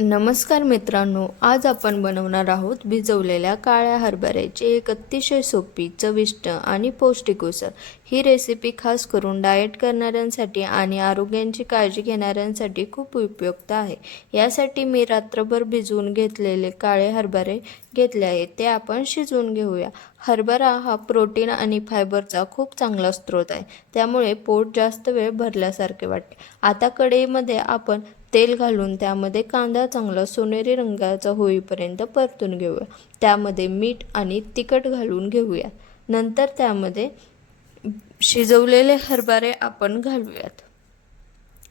नमस्कार मित्रांनो, आज आपण बनवणार आहोत भिजवलेल्या काळ्या हरभऱ्याची एक अतिशय सोपी, चविष्ट आणि पौष्टिक उसळ। ही रेसिपी खास करून डाएट करणाऱ्यांसाठी आणि आरोग्याची काळजी घेणाऱ्यांसाठी खूप उपयुक्त आहे। यासाठी मी रात्रभर भिजवून घेतलेले काळे हरभरे घेतले आहेत, ते आपण शिजवून घेऊया। हरभरा हा प्रोटीन आणि फायबरचा खूप चांगला स्रोत आहे, त्यामुळे पोट जास्त वेळ भरल्यासारखे वाटते। आता कढईमध्ये आपण तेल घालून त्यामध्ये कांदा चांगला सोनेरी रंगाचा होईपर्यंत परतून घेऊया। त्यामध्ये मीठ आणि तिखट घालून घेऊया। नंतर त्यामध्ये शिजवलेले हरभरे आपण घालूयात।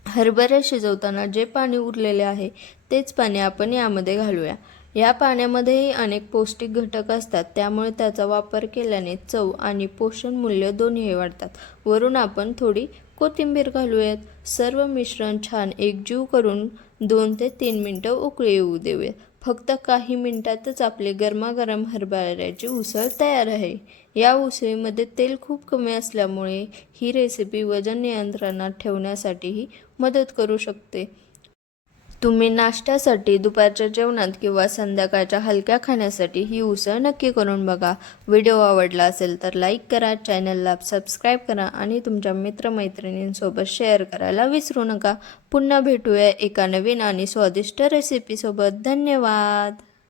हरभरे शिजवताना जे पाणी उरलेले आहे तेच पाणी आपण यामध्ये घालूया। या पाण्यामध्येही अनेक पौष्टिक घटक असतात, त्यामुळे त्याचा वापर केल्याने चव आणि पोषण मूल्य दोन्ही वाढतात। वरून आपण थोडी कोथिंबीर घालूयात। सर्व मिश्रण छान एकजीव करून 2 ते 3 मिनिटं उकळी येऊ देऊया। फक्त काही मिनिटातच आपली गरमागरम हरभऱ्याची उसळ तयार आहे। या उसळीमध्ये तेल खूप कमी असल्यामुळे ही रेसिपी वजन नियंत्रणात ठेवण्यासाठीही मदत करू शकते। तुम्ही नाश्त्यासाठी, दुपारच्या जेवणात किंवा संध्याकाळच्या हलक्या खाण्यासाठी ही उसळ नक्की करून बघा। व्हिडिओ आवडला असेल तर लाईक करा, चॅनलला सबस्क्राईब करा आणि तुमच्या मित्रमैत्रिणींसोबत शेअर करायला विसरू नका। पुन्हा भेटूया एका नवीन आणि स्वादिष्ट रेसिपीसोबत। धन्यवाद।